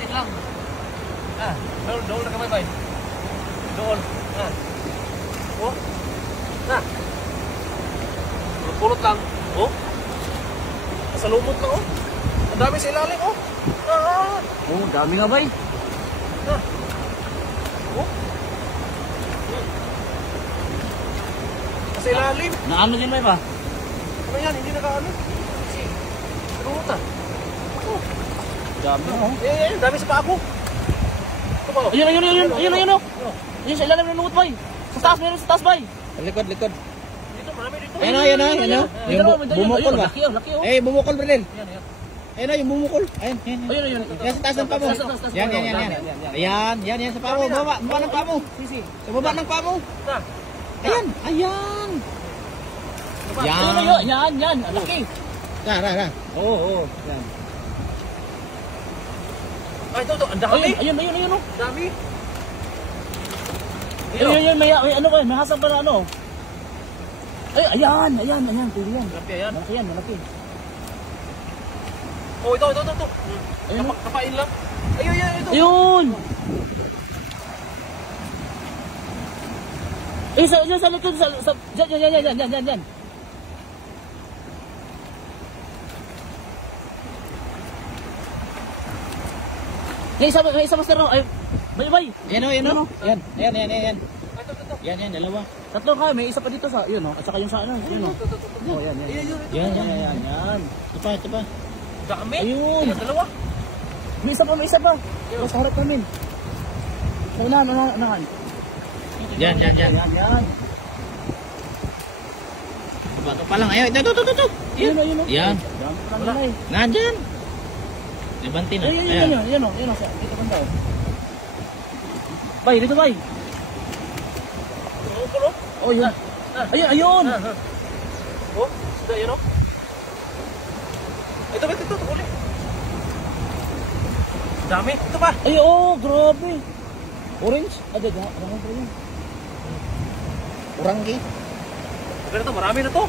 konti lang. Doon na kamay, bay. Doon. Oh. Pulot lang. Oh. Sa lumot lang, oh. Ang dami sa ilalim, oh. Oh, dami nga, bay. Oh. Sa ilalim. Naano din, bay, ba? Ano yan? Hindi nakaano. Kasi, sa lumot na. Oh. Dami, oh. Dami sa paa ko. Ito ba, oh. Ayun, oh. Ayun, sa ilalim ng lumot, bay. Sa taas, meron sa taas, bay. Likod. Dito, marami dito. Ayun. Yung bumukol ba? Laki, oh. Bumukol, Bradel. Yan. Ayun, yung bumukol. Ayun. Ayun. Yan sa taas ng pamo. Yan. Ayan, sa pamo. Baba ng pamo. Sisi. Sa baba ng pamo. Ayan. Yan. Laki. Ra. Oo. Yan. Ay, ito. Ang dami. Ayun, oh. Dami. Ayun, may ano ba? May hasang para ano? Ay, ayan. Pwede yan. Malaki yan. Malaki. Oh, ito. Ayun. Kapain lang. Ayun, ito. Ayun! Sa likod, dyan. May isa master, ay, bay. Yan. Yan, dalawa. Tatlo ka, may isa pa dito sa, yun, at saka yung sa ano, yun, oh, yan. Yan. Ito pa. Dami. Ayun. Dalawa. May isa pa. Basta harap namin. So, unahan. Yan. Bato pa lang. Ayun, ito. Yan. Wala. Nandyan. Libantin na. Ayun. Dito banda. Bay, dito bay. Oh, yun. Ayun. Oh, sudah yun, oh. Ito, uli. Dami. Ito pa. Ay, oh, grabe. Orange? Ano ba yun? Orange. Marami na to.